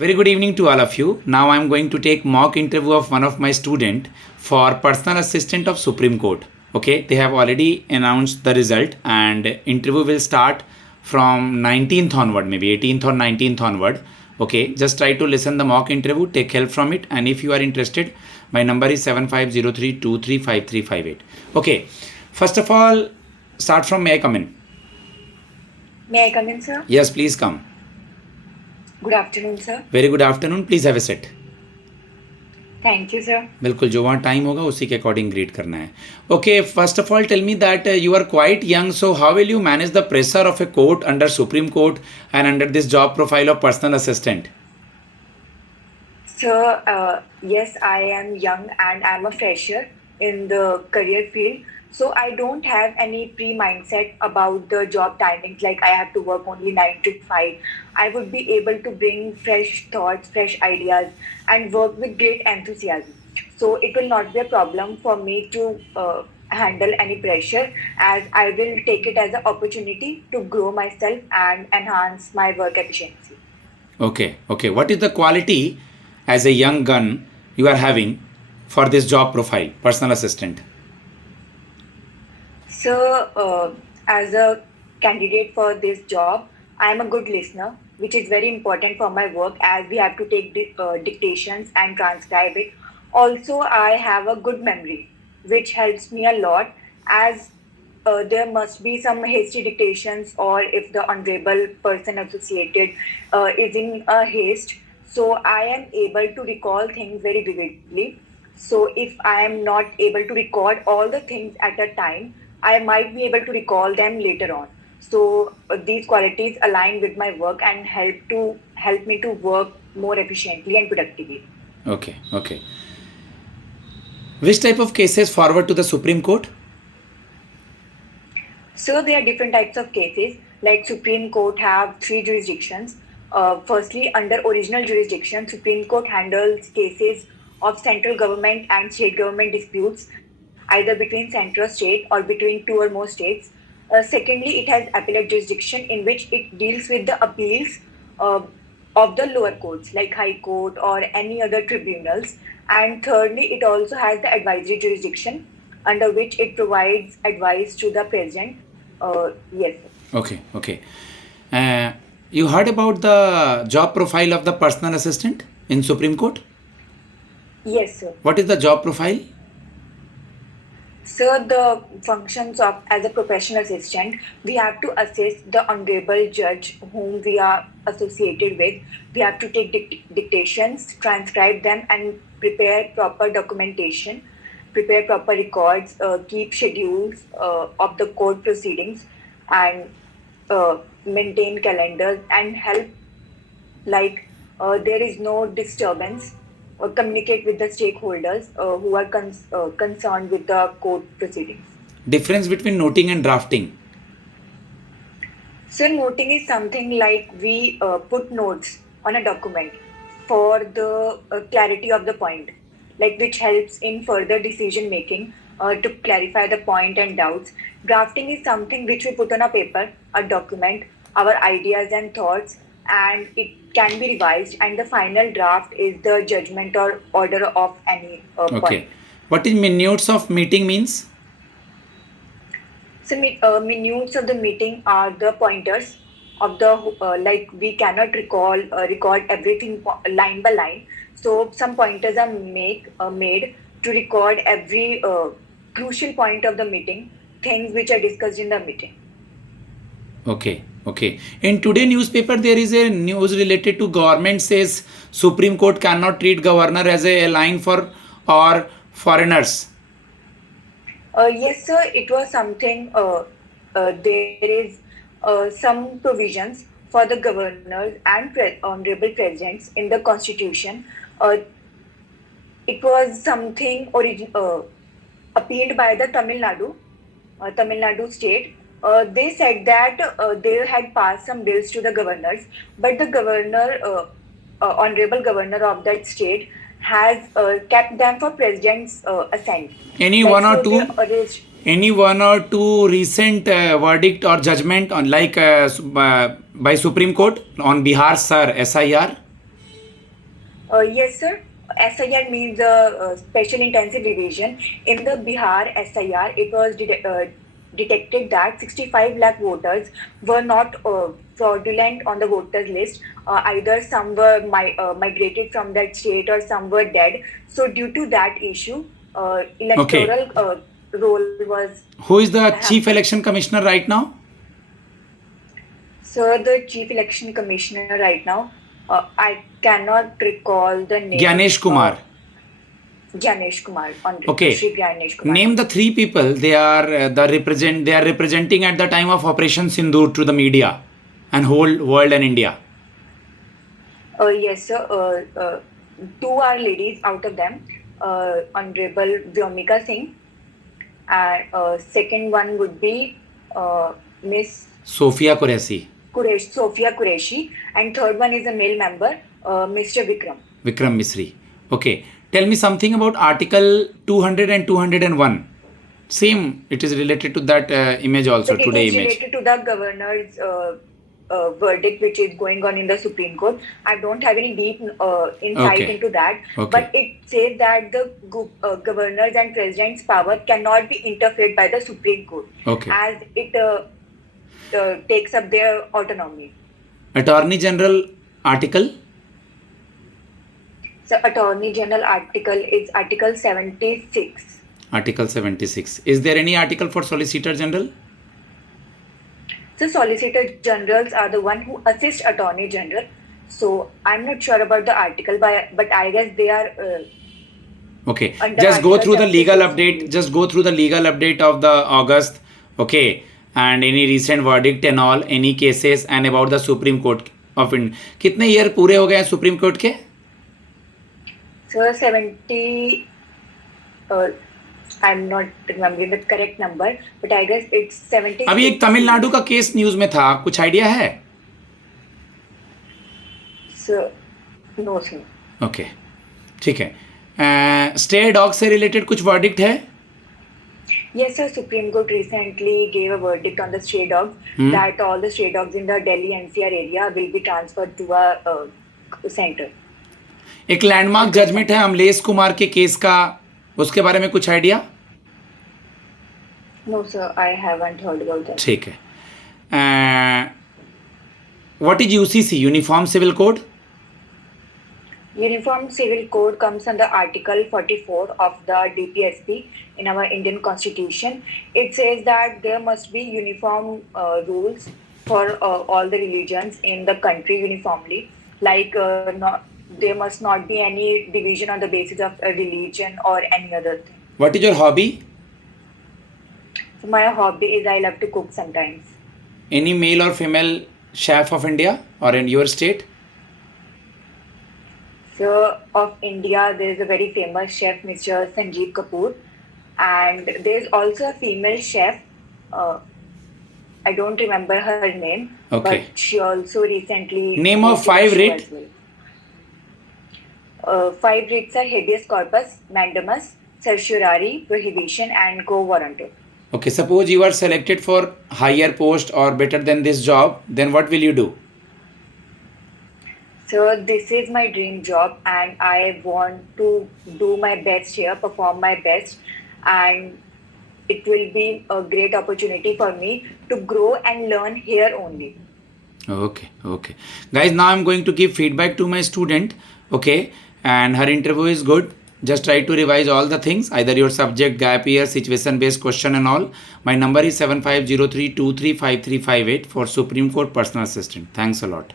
Very good evening to all of you. Now I am going to take mock interview of one of my student for personal assistant of Supreme Court. Okay, they have already announced the result and interview will start from 19th onward, maybe 18th or 19th onward. Okay, just try to listen the mock interview, take help from it, and if you are interested, my number is 7503235358. Okay, first of all, start from may I come in? May I come in, sir? Yes, please come. Good afternoon, sir. Very good afternoon. Please have a seat. Thank you, sir. बिल्कुल जो वहाँ time होगा उसी के according ग्रीड करना है. Okay, first of all tell me that you are quite young, so how will you manage the pressure of a court under supreme court and under this job profile of personal assistant? Sir, yes, I am young and I'm a fresher in the career field. So I don't have any pre-mindset about the job timings, like I have to work only 9 to 5. I would be able to bring fresh thoughts, fresh ideas, and work with great enthusiasm. So it will not be a problem for me to handle any pressure, as I will take it as an opportunity to grow myself and enhance my work efficiency. Okay, okay. What is the quality as a young gun you are having for this job profile, personal assistant? So, as a candidate for this job, I am a good listener, which is very important for my work as we have to take dictations and transcribe it. Also, I have a good memory, which helps me a lot as there must be some hasty dictations, or if the honorable person associated is in a haste. So, I am able to recall things very vividly. So, if I am not able to record all the things at a time, I might be able to recall them later on. So these qualities align with my work and help me to work more efficiently and productively. Okay, okay. Which type of cases forward to the Supreme Court? So there are different types of cases. Like Supreme Court have three jurisdictions. Firstly, under original jurisdiction, Supreme Court handles cases of central government and state government disputes, either between central state or between two or more states. Secondly, it has appellate jurisdiction, in which it deals with the appeals uh, of the lower courts like High Court or any other tribunals. And thirdly, it also has the advisory jurisdiction, under which it provides advice to the president. Yes. Okay, okay. You heard about the job profile of the personal assistant in Supreme Court? Yes, sir. What is the job profile? So the functions of as a professional assistant, we have to assist the honorable judge whom we are associated with. We have to take dictations, transcribe them, and prepare proper documentation, prepare proper records, keep schedules of the court proceedings, and maintain calendars and help, like there is no disturbance, or communicate with the stakeholders who are concerned with the court proceedings. Difference between noting and drafting. So noting is something like we put notes on a document for the clarity of the point, like which helps in further decision making to clarify the point and doubts. Drafting is something which we put on a paper, a document, our ideas and thoughts, and it can be revised, and the final draft is the judgment or order of any Okay. point. What is minutes of meeting means? So minutes of the meeting are the pointers of the like we cannot record everything line by line. So some pointers are made to record every crucial point of the meeting, things which are discussed in the meeting. Okay, okay. In today newspaper, there is a news related to government says Supreme Court cannot treat governor as a line for or foreigners. Yes, sir. It was something. There is some provisions for the governors and honorable presidents in the constitution. It was something appealed by the Tamil Nadu state. They said that they had passed some bills to the governors, but the honorable governor of that state, has kept them for president's assent. Any Like one or so, two? they arranged. Any one or two recent verdict or judgment on like by Supreme Court on Bihar sir SIR? Yes, sir. SIR means Special Intensive Revision. In the Bihar SIR, it was detected that 65 lakh voters were not fraudulent on the voters list. Either some were migrated from that state or some were dead. So due to that issue, Okay. electoral role was Who is the Chief happened. Election Commissioner right now? So the Chief Election Commissioner right now, I cannot recall the name. Gyanesh Kumar. Ganesh Kumar, Okay. Shri Ganesh Kumar. Name the three people they are they are representing at the time of Operation Sindoor to the media and whole world and India. Yes, sir. Two are ladies out of them. Honorable Vyomika Singh, and second one would be Miss Sophia Qureshi. Sophia Qureshi, and third one is a male member, Mr. Vikram. Vikram Misri. Okay. Tell me something about Article 200 and 201. Same, it is related to that image also, So it today is image. related to the governor's verdict which is going on in the Supreme Court. I don't have any deep insight Okay. into that, Okay. but it says that the governors and president's power cannot be interfered by the Supreme Court, Okay. as it takes up their autonomy. Attorney General article? So Attorney General article is Article 76. Article 76. Is there any article for Solicitor General? So Solicitor Generals are the one who assist Attorney General. So I'm not sure about the article, but I guess they are. Okay. Under Just go Article through the legal 76. update. Just go through the legal update of the August. Okay. And any recent verdict and all, any cases and about the Supreme Court of India. कितने year पूरे हो गए हैं supreme court के? So 70. I'm not remembering the correct number, but I guess it's 70. अभी एक तमिलनाडु का case news में था, कुछ आइडिया है? So no, sir. ओके, ठीक है. स्टे डॉग से रिलेटेड कुछ वर्डिक्ट है? Yes, sir. Supreme Court recently gave a verdict on the stray dogs that all the stray dogs in the Delhi NCR area will be transferred to a center. एक landmark judgement है अमलेश कुमार के case का, उसके बारे में कुछ idea? No, sir. I haven't heard about that. ठीक है. What is UCC, uniform civil code? Uniform Civil Code comes under Article 44 of the DPSP in our Indian Constitution. It says that there must be uniform rules for all the religions in the country uniformly. Like there must not be any division on the basis of a religion or any other thing. What is your hobby? So my hobby is I love to cook sometimes. Any male or female chef of India or in your state? So of India, there is a very famous chef, Mr. Sanjeev Kapoor, and there is also a female chef. I don't remember her name, Okay. but she also recently Name of hosted a 5 show writ. as well. 5 writs are habeas corpus, mandamus, certiorari, prohibition, and quo warranto. Okay, suppose you are selected for higher post or better than this job, then what will you do? So this is my dream job, and I want to do my best here, perform my best, and it will be a great opportunity for me to grow and learn here only. Okay, okay. Guys, now I'm going to give feedback to my student, okay, and her interview is good. Just try to revise all the things, either your subject, gap year, situation based question and all. My number is 7503235358 for Supreme Court Personal Assistant. Thanks a lot.